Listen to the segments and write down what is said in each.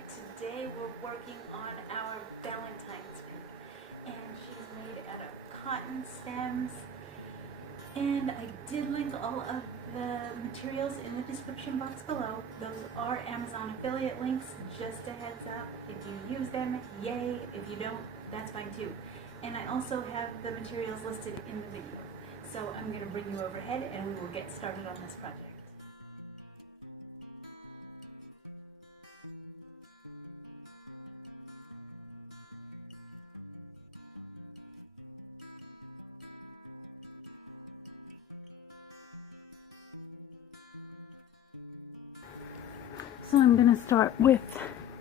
project. Today we're working on our valentines wreath, and she's made out of cotton stems. And I did link all of the materials in the description box below. Those are Amazon affiliate links, just a heads up. If you use them, yay. If you don't, that's fine too. And I also have the materials listed in the video. So I'm going to bring you overhead and we will get started on this project. So I'm going to start with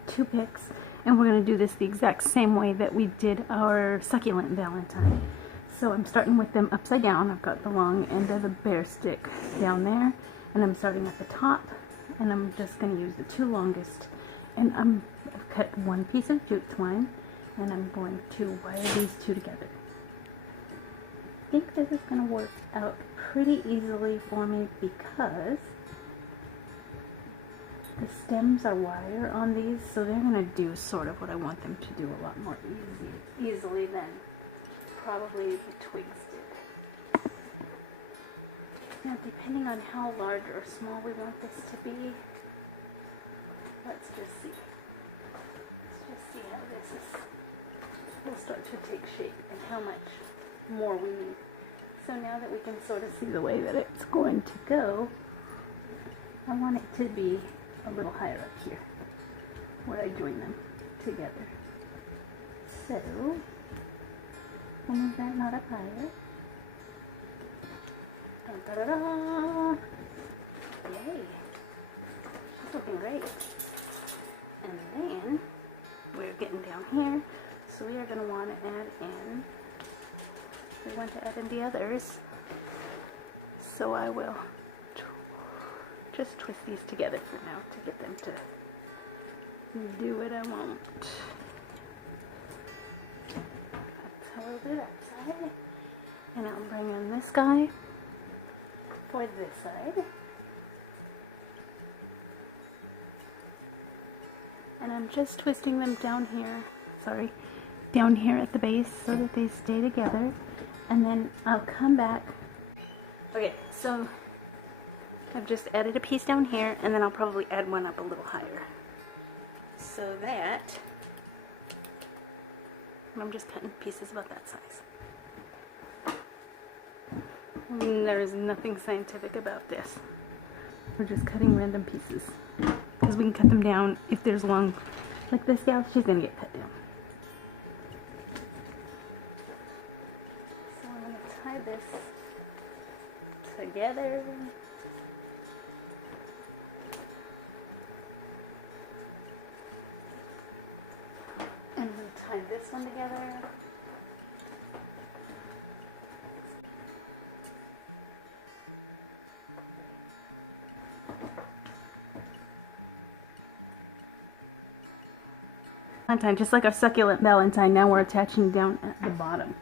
2 picks, and we're going to do this the exact same way that we did our succulent valentine. So I'm starting with them upside down. I've got the long end of the bear stick down there, and I'm starting at the top, and I'm just going to use the 2 longest. And I've cut 1 piece of jute twine, and I'm going to wire these 2 together. I think this is going to work out pretty easily for me because the stems are wire on these, so they're going to do sort of what I want them to do a lot more easily than probably the twigs did. Now, depending on how large or small we want this to be, let's just see. Let's just see how this will start to take shape and how much more we need. So now that we can sort of see the way that it's going to go, I want it to be a little higher up here where I join them together. So we'll move that knot up higher. Dun, da, da, da. Yay! She's looking great. And then we're getting down here, so we are going to want to add in. We want to add in the others. So I will just twist these together for now to get them to do what I want. That's how we'll do that side. And I'll bring in this guy for this side. And I'm just twisting them down here, down here at the base so that they stay together. And then I'll come back. Okay, so I've just added a piece down here, and then I'll probably add one up a little higher. So that, and I'm just cutting pieces about that size. There's nothing scientific about this. We're just cutting random pieces. Because we can cut them down if there's long, like this gal, she's going to get cut down. So I'm going to tie this together. And we tie this one together. Valentine, just like our succulent valentine, now we're attaching down at the bottom.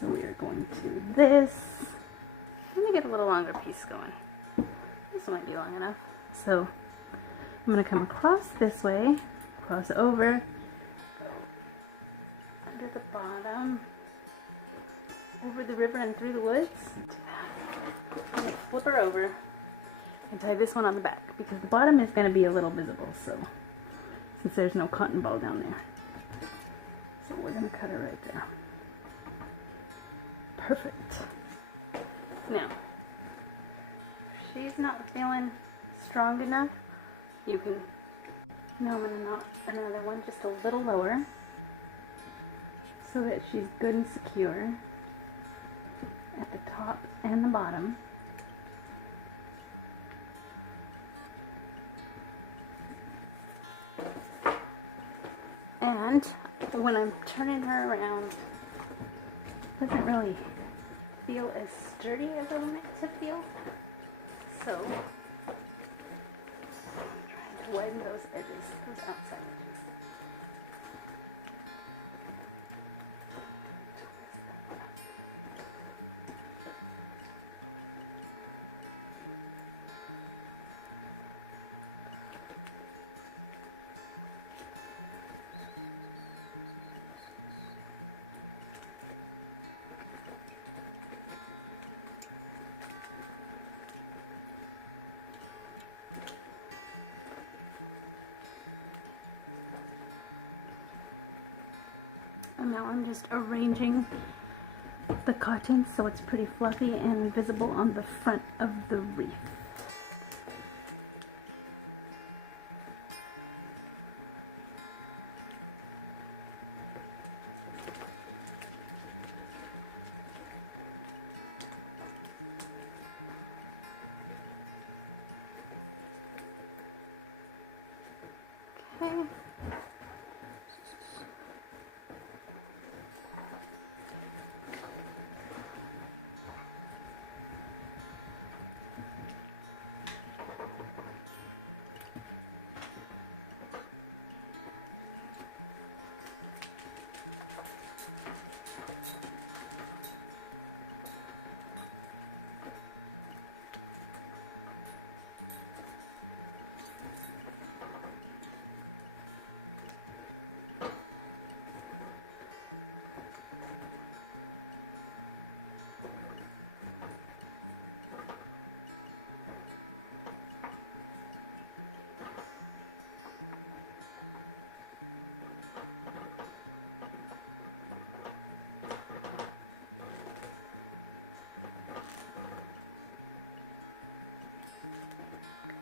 So we are going to this. Let me get a little longer piece going. This might be long enough. So I'm going to come across this way, cross over, under the bottom, over the river and through the woods. I'm going to flip her over and tie this one on the back because the bottom is going to be a little visible, so since there's no cotton ball down there. So we're going to cut her right there. Perfect. Now, if she's not feeling strong enough, you can, now I'm going to knot another one just a little lower, so that she's good and secure at the top and the bottom. And when I'm turning her around, it doesn't really feel as sturdy as I want it to feel. So, I'm trying to widen those edges, those outside edges. And now I'm just arranging the cotton so it's pretty fluffy and visible on the front of the wreath. Okay.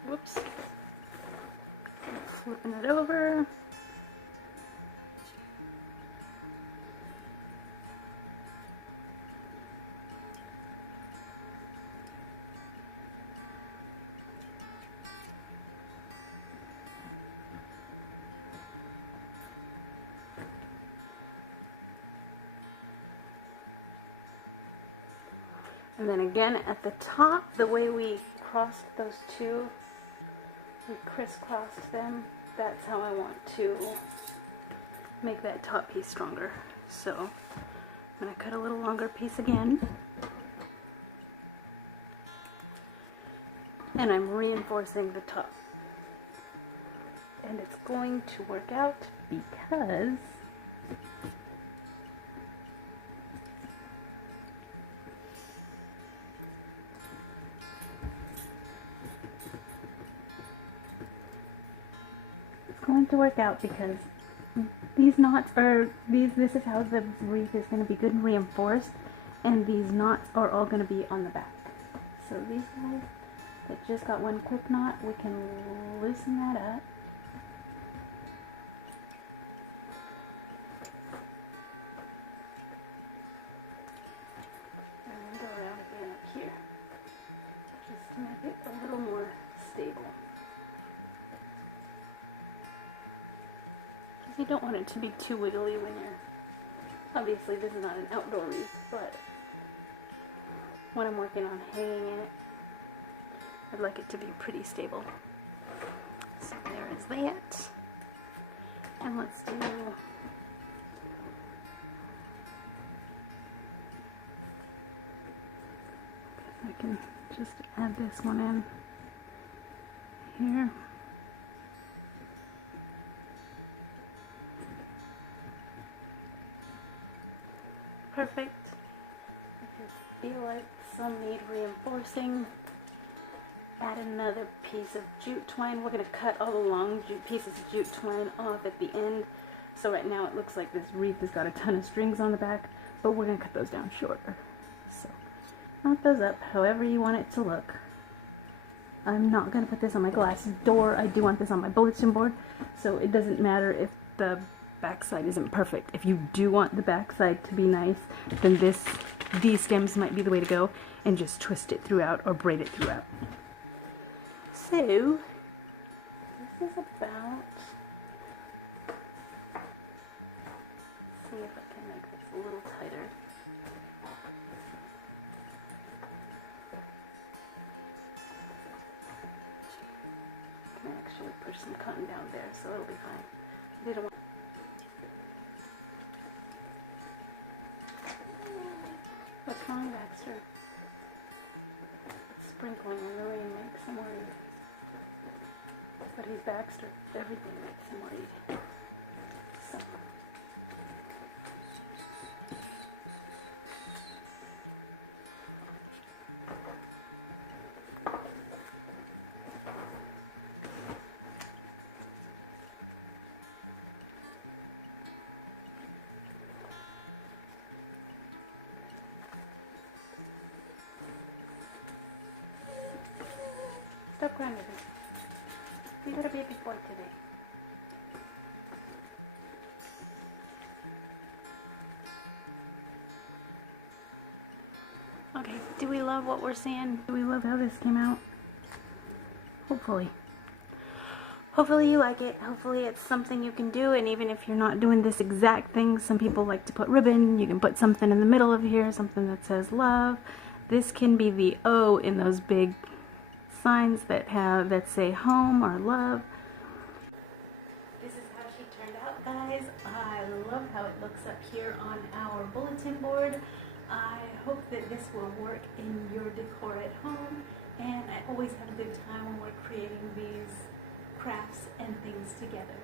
Whoops. Flipping it over. And then again at the top, the way we crossed those two, we crisscrossed them. That's how I want to make that top piece stronger. So I'm going to cut a little longer piece again. And I'm reinforcing the top. And it's going to work out because these knots are, this is how the wreath is going to be good and reinforced, and these knots are all going to be on the back. So these guys that just got one quick knot, we can loosen that up. And then go around again up here, just to make it a little more stable. You don't want it to be too wiggly when you're, obviously this is not an outdoor wreath, but when I'm working on hanging it, I'd like it to be pretty stable. So there is that. And let's do, I can just add this one in here. Perfect. If you feel like some need reinforcing, add another piece of jute twine. We're going to cut all the long pieces of jute twine off at the end. So right now it looks like this wreath has got a ton of strings on the back, but we're going to cut those down shorter. So knot those up however you want it to look. I'm not going to put this on my glass door. I do want this on my bulletin board, so it doesn't matter if the backside isn't perfect. If you do want the backside to be nice, then these stems might be the way to go, and just twist it throughout or braid it throughout. So this is about, see if I can make this a little tighter. I can actually push some cotton down there, so it'll be fine. I didn't want. What's wrong, Baxter? It's sprinkling and the rain makes him worried. But he's Baxter. Everything makes him worried. So. Stop crying, baby. You gotta be a big boy today. Okay, do we love what we're seeing? Do we love how this came out? Hopefully. Hopefully you like it. Hopefully it's something you can do, and even if you're not doing this exact thing, some people like to put ribbon. You can put something in the middle of here, something that says love. This can be the O in those big signs that say home or love. This is how she turned out, guys. I love how it looks up here on our bulletin board. I hope that this will work in your decor at home, and I always have a good time when we're creating these crafts and things together.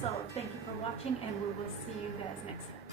So thank you for watching, and we will see you guys next time.